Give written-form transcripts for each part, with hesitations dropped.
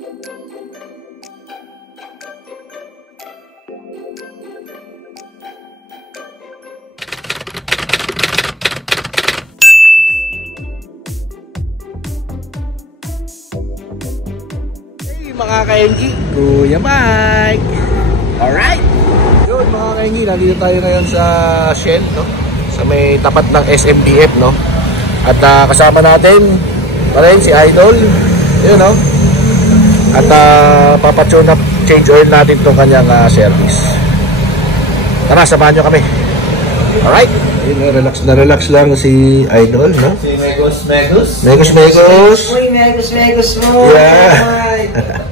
Mga ka-NG, Kuya Mike. Alright. Yun mga ka-NG, nandito tayo ngayon sa Shell, no? Sa may tapat ng SMDF, no? At kasama natin pa rin si Idol. Yun, no? At papatune up, change oil natin itong kanyang service. Tara, samahan nyo kami. Alright. Yun, relax lang si Idol, no? Si Megos. Uy, Megos mo. Yeah.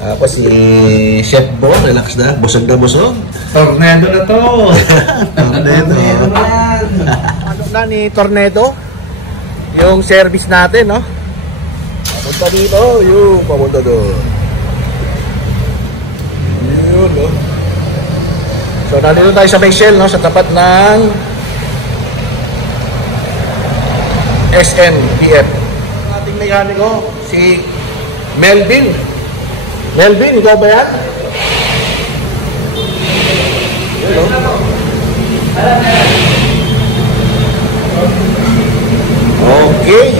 Tapos si Chef Bo, relax na, busog na busog. Tornado na to. Tornado. Ano na ni Tornado? Yung service natin, no? Papunta dito, yung papunta doon. Yun, no? So, nandito tayo sa may Shell, no? Sa tapat ng SMDF. Ang ating mekaniko, si Melvin. Melvin, ikaw ba yan? Okay.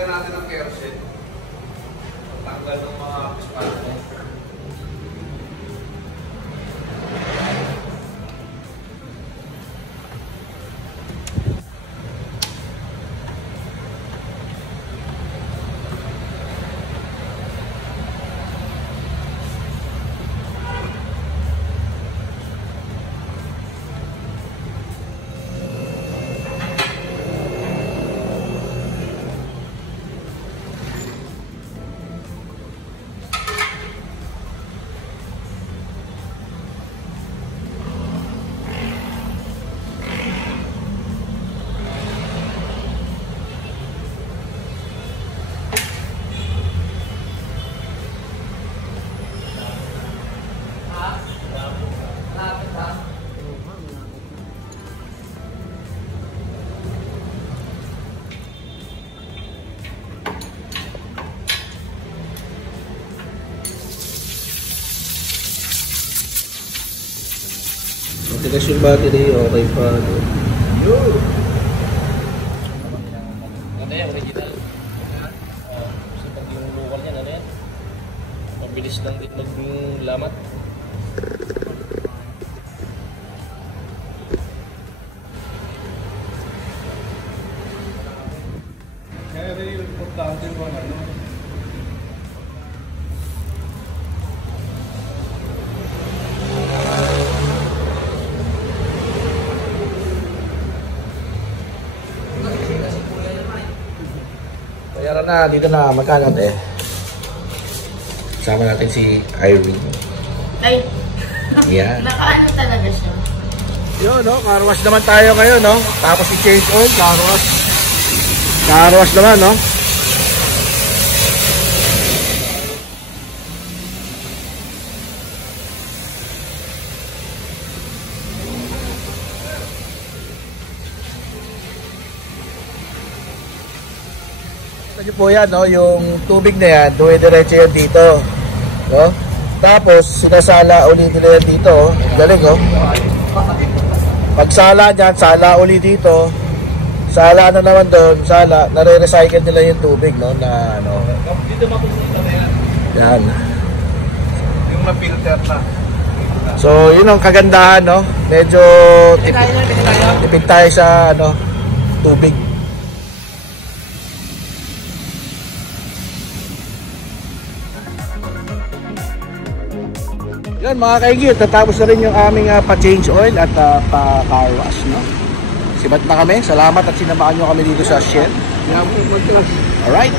Natin ang kerosene. Tanggal ng mga pispan. Matigas yung battery, okay pa. Yun! Ano yan, original? Kasi pag yung local yan, ano yan? Mabilis lang din maglamat. Kaya rin yung importante mo, ano? Bayaran na, dito na, magkano eh. Kasama natin si Irene. Ay, Yan. nakaano talaga siya. Yun, no? Car wash naman tayo ngayon, no? Tapos i-change oil, car wash. Car wash naman, no? Ito po yan, no? Yung tubig na yan, duwe-diretso yan dito, no? Tapos sinasala ulit nila yan dito, oh. Galing, oh. Pagsala dyan, sala ulit dito, sala na naman doon, sala, nare-recycle nila yung tubig, no? Na ano, Dito mapupunta na yan. yan. Yung na-filter na. So yun ang kagandahan, no? Medyo tipid tayo sa ano, tubig. Yan mga kaigil, tatapos na rin yung aming pa-change oil at pa-car wash, no? Sibat na kami. Salamat at sinamahan nyo kami dito sa Shell. Alright.